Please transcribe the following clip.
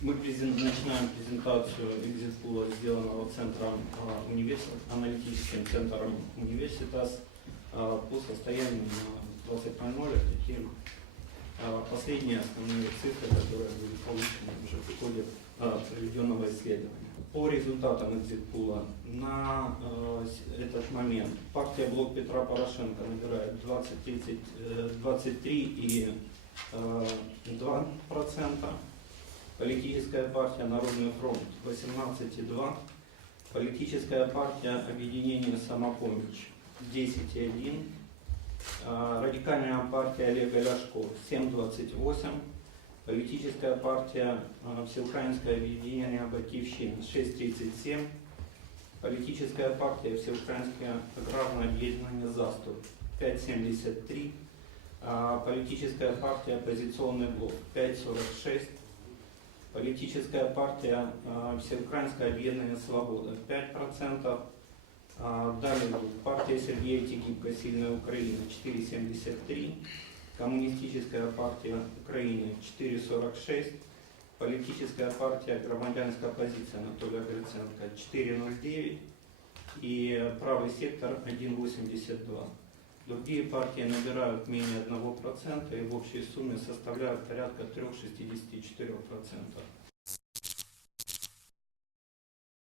презен- начинаем презентацию экзитпула, сделанного центром а, унивers- аналитическим центром Университас а, по состоянию на 20.00. Это те а, последние основные цифры, которые были получены уже в ходе а, проведенного исследования. По результатам экзитпула на с- этот момент партия Блок Петра Порошенко набирает 20, 30, э, 23 и э, 2 процента. Политическая партия Народный фронт 18,2. Политическая партия Объединение Самопомощь 10,1. А, Радикальная партия Олега Ляшко 7,28. Политическая партия а, Всеукраинское объединение Батьковщина 6,37. Политическая партия Всеукраинское аграрное объединение Заступ 5,73. А, Политическая партия Оппозиционный блок 5,46. Политическая партия а, Всеукраинское объединение Свобода 5%. А, Далее партия Сергея Тигибко «Сильная Украина» 4,73. Коммунистическая партия Украины 4,46. Политическая партия Громадянская оппозиция Анатолия Гриценко 4,09. И правый сектор 1,82. Другие партии набирают менее 1% и в общей сумме составляют порядка 3,64%.